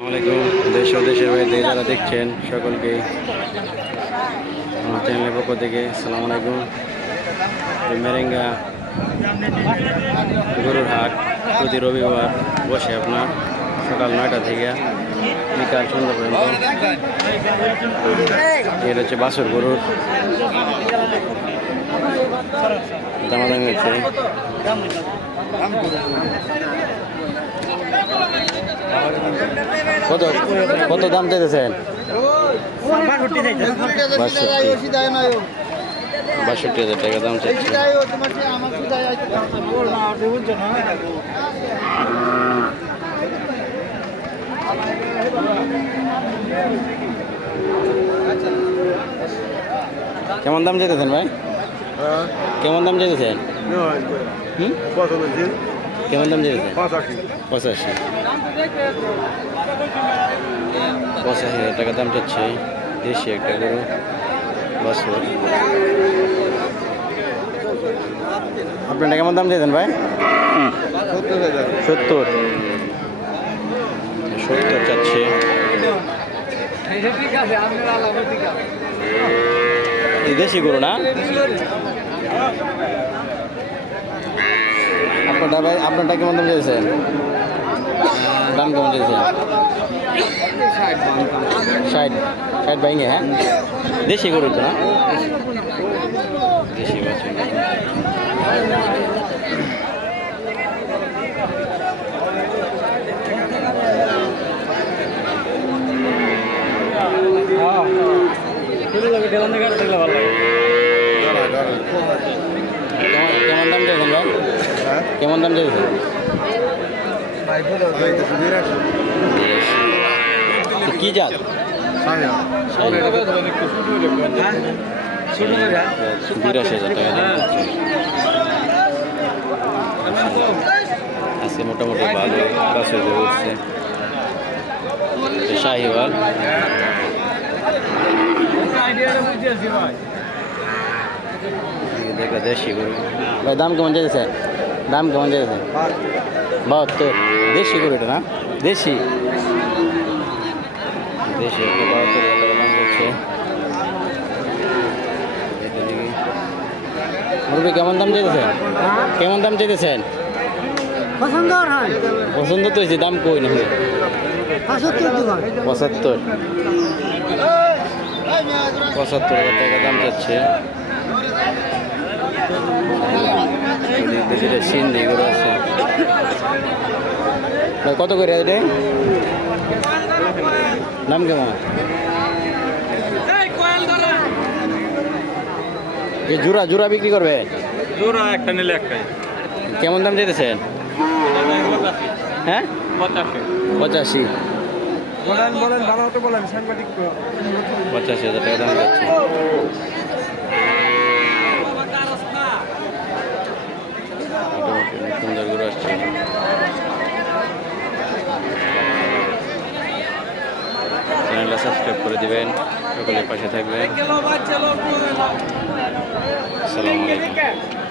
আসসালামাইকুম দেশ ও দেশের বাইরে যারা দেখছেন সকলকে আমার চ্যানেলের পক্ষ থেকে আসসালামু আলাইকুম। মেরেঙ্গা গরুর হাট প্রতি রবিবার বসে আপনার সকাল 9টা থেকে বিকাল সন্ধ্যা পর্যন্ত। এটা হচ্ছে বাছুর গরুর দামাদামি হচ্ছে। কত কত দাম চাইতেছেন? 62,000 টাকা দাম চাইছে। কেমন দাম চাইতেছেন ভাই? কেমন দাম চাইতেছেন? কেমন দাম চাইতেছেন? 85,000 টাকা দাম চাচ্ছে। দেশি একটা গরু বাছুর। আপনারা কেমন দাম চাইছেন ভাই? 70 চাচ্ছে। এই দেশি গরু না? আপনারটা ভাই, আপনারটা কেমন দাম চাইছেন? দাম কেমন চাইছেন? 60 বাইঙ্গে। হ্যাঁ, দেশি গরু তো না? দেশি বাছুর। কেমন দাম চাইছেন ভাই? কেমন দাম চাইছেন? কি জাত? 82,000 টাকা আজকে মোটামুটি ভালো গাছে উঠছে। শাহিওয়াল দেখা দেশি গরু ভাই। দাম কেমন চাইছেন? দাম কেমন চাইছেন? 72। দেশি গরু এটা না? দেশি দেশি একটা 72,000 টাকা দাম করছে। মুরগি কেমন দাম চাইতেছেন? কেমন দাম চাইতেছেন? পছন্দ তো হয়েছে, দাম কই না? 75,000 টাকা দাম চাচ্ছে। সিন্ধি গরু আছে ভাই। কত করে এটা দাম কেমন? এই জোড়া জোড়া বিক্রি করবে? জোড়া একটা নিলে একটাই। কেমন দাম চাইতেছেন? হ্যাঁ, 85। 85,000 টাকা দাম যাচ্ছে। সুন্দর গরু আসছে। চ্যানেলটা সাবস্ক্রাইব করে দিবেন, সকলের পাশে থাকবেন। আসসালামু আলাইকুম।